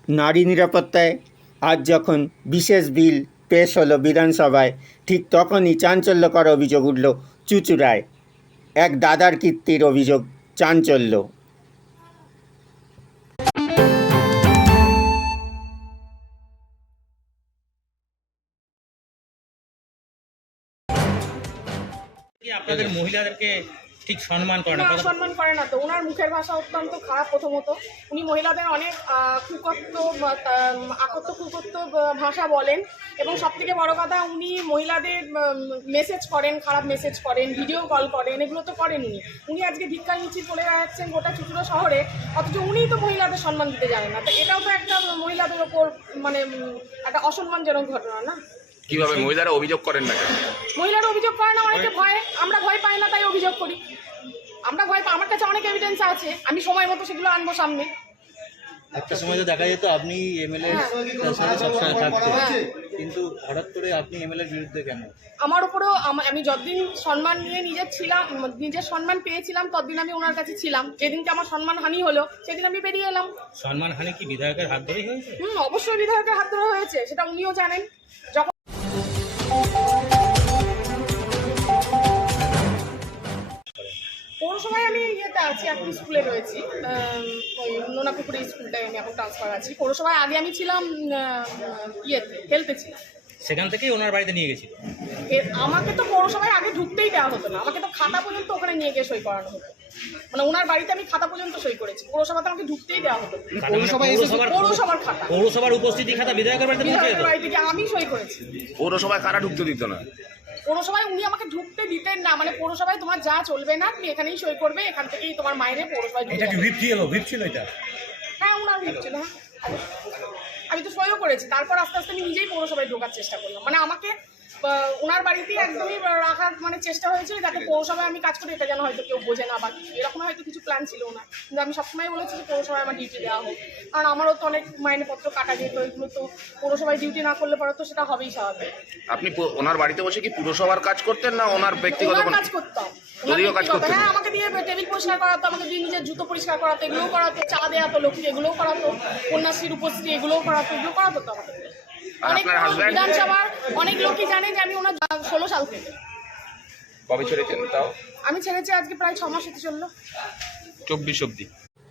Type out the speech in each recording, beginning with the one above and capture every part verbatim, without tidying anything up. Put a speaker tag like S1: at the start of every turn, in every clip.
S1: নারী নিরাপত্তায় আজ যখন বিশেষ বিল পেশ হলো বিধানসভায়, ঠিক তখনই চাঞ্চল্যকর অভিযোগ উঠল চুঁচুড়ায়। এক দাদার কীর্তির অভিযোগ চাঞ্চল্য।
S2: আপনাদের মহিলাদেরকে ঠিক সম্মান করে না,
S3: না, সম্মান করে না তো। ওনার মুখের ভাষা অত্যন্ত খারাপ। প্রথমত উনি মহিলাদের অনেক কুকত্ব আকত্ত কুকত্ব ভাষা বলেন, এবং সব থেকে বড় কথা উনি মহিলাদের মেসেজ করেন, খারাপ মেসেজ করেন, ভিডিও কল করেন, এগুলো তো করেন উনি। উনি আজকে ভিক্ষা মিছিল করে যাচ্ছেন গোটা চুঁচুড়া শহরে, অথচ উনিই তো মহিলাদের সম্মান দিতে জানেন না। তো এটাও তো একটা মহিলাদের ওপর মানে একটা অসম্মানজনক ঘটনা না?
S4: কিভাবে মহিলারা অভিযোগ করেন না?
S3: মহিলারা অভিযোগ করে না অনেকে ভয়ে। আমরা ভয় পাই না তাই অভিযোগ করি। আমরা ভয় পাই, আমার কাছে অনেক এভিডেন্স আছে, আমি সময় মতো সেগুলো আনবো সামনে।
S5: একটা সময় তো দেখা যেত আপনি এমএলএ সাথে সবসময় থাকতেন, কিন্তু হঠাৎ করে আপনি এমএলএর বিরুদ্ধে কেন?
S3: আমার উপরেও আমি যতদিন সম্মান নিয়ে নিজের ছিলাম, নিজের সম্মান পেয়েছিলাম, ততদিন আমি ওনার কাছে ছিলাম। যেদিনকে আমার সম্মান হানি হলো সেদিন আমি বেরিয়ে এলাম।
S2: সম্মান হানি কি বিধায়কের হাত ধরেই হয়েছে?
S3: হুম, অবশ্যই বিধায়কের হাত ধরে হয়েছে, সেটা উনিও জানেন। যখন পৌরসভায় আমি ইয়েতে আছি, এখন স্কুলে রয়েছি, ওই নোনাপুকুরি স্কুলটায় আমি এখন ট্রান্সফার আছি। পৌরসভায় আগে আমি ছিলাম ইয়েতে, হেলথে ছিলাম।
S2: সেখান থেকেই ওনার বাড়িতে নিয়ে গেছিল।
S3: আমাকে তো পৌরসভায় আগে ঢুকতেই দেওয়া হতো না, আমাকে তো খাতা পর্যন্ত ওখানে নিয়ে গিয়ে সই করানো হতো। মানে ওনার বাড়িতে আমি খাতা পর্যন্ত সই করেছি, পৌরসভাতে আমাকে ঢুকতেই দেওয়া হতো। পৌরসভার খাতা,
S2: পৌরসভার উপস্থিতি খাতা বিধায়কের বাড়িতে
S3: বিধায়কের বাড়িতে গিয়ে আমি সই করেছি।
S4: পৌরসভায় কারা ঢুকতে দিত না?
S3: পৌরসভায় উনি আমাকে ঢুকতে দিতেন না। মানে পৌরসভায় তোমার যা চলবে না, তুমি এখানেই সই করবে, এখান থেকেই তোমার মায়ের পৌরসভায় ঢুকতে।
S2: এটা কি ভিপ ছিল? ভিপ ছিল এটা?
S3: হ্যাঁ, ওনার ভিপ ছিল। হ্যাঁ, আমি তো সইও করেছি। তারপর আস্তে আস্তে আমি নিজেই পৌরসভায় ঢোকার চেষ্টা করলাম। মানে আমাকে ওনার বাড়িতেই একদমই রাখার মানে চেষ্টা হয়েছিল, যাতে পৌরসভায় আমি কাজ করি এটা যেন হয়তো কেউ বোঝে না বা কিছু এরকম হয়তো কিছু প্ল্যান ছিল না। কিন্তু আমি সবসময় বলেছি যে পৌরসভায় আমার ডিউটি দেওয়া হোক, কারণ আমারও তো অনেক মাইনেপত্র কাটা যেত। এগুলো তো পৌরসভায় ডিউটি না করলে পরে তো সেটা হবেই স্বাভাবিক।
S4: আপনি ওনার বাড়িতে বসে কি পুরসভার কাজ করতেন না ওনার ব্যক্তিগত
S3: কাজ করতাম?
S4: যদিও কাজ করতেন।
S3: হ্যাঁ, আমাকে দিয়ে টেবিল পরিষ্কার করাতো, আমাকে দিয়ে নিজের জুতো পরিষ্কার করাতো, এগুলোও করাতো। চা দেওয়া তো লক্ষ্মী, এগুলোও করাতো। কন্যাশ্রীর উপশ্রী এগুলোও করাতো, এগুলো করাতো তো আমাকে। অনেক বিধানসভার অনেক লোকই জানে যে আমি ওনার ষোলো সাল থেকে।
S4: কবে ছেড়েছেন তাও?
S3: আমি ছেড়েছি আজকে প্রায় ছ মাস হতে চললো,
S4: চব্বিশ অব্দি।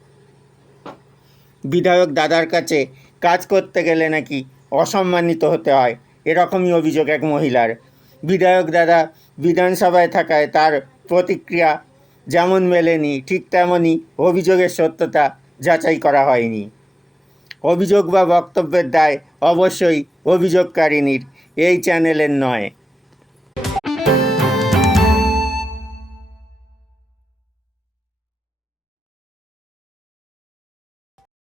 S1: বিধায়ক দাদার কাছে কাজ করতে গেলে নাকি অসম্মানিত হতে হয়, এরকমই অভিযোগ এক মহিলার। বিধায়ক দাদা বিধানসভায় থাকায় তার প্রতিক্রিয়া যেমন মেলেনি, ঠিক তেমনই অভিযোগের সত্যতা যাচাই করা হয়নি। অভিযোগ বা বক্তব্যের দায় অবশ্যই অভিযোগকারিনীর, এই চ্যানেলের নয়।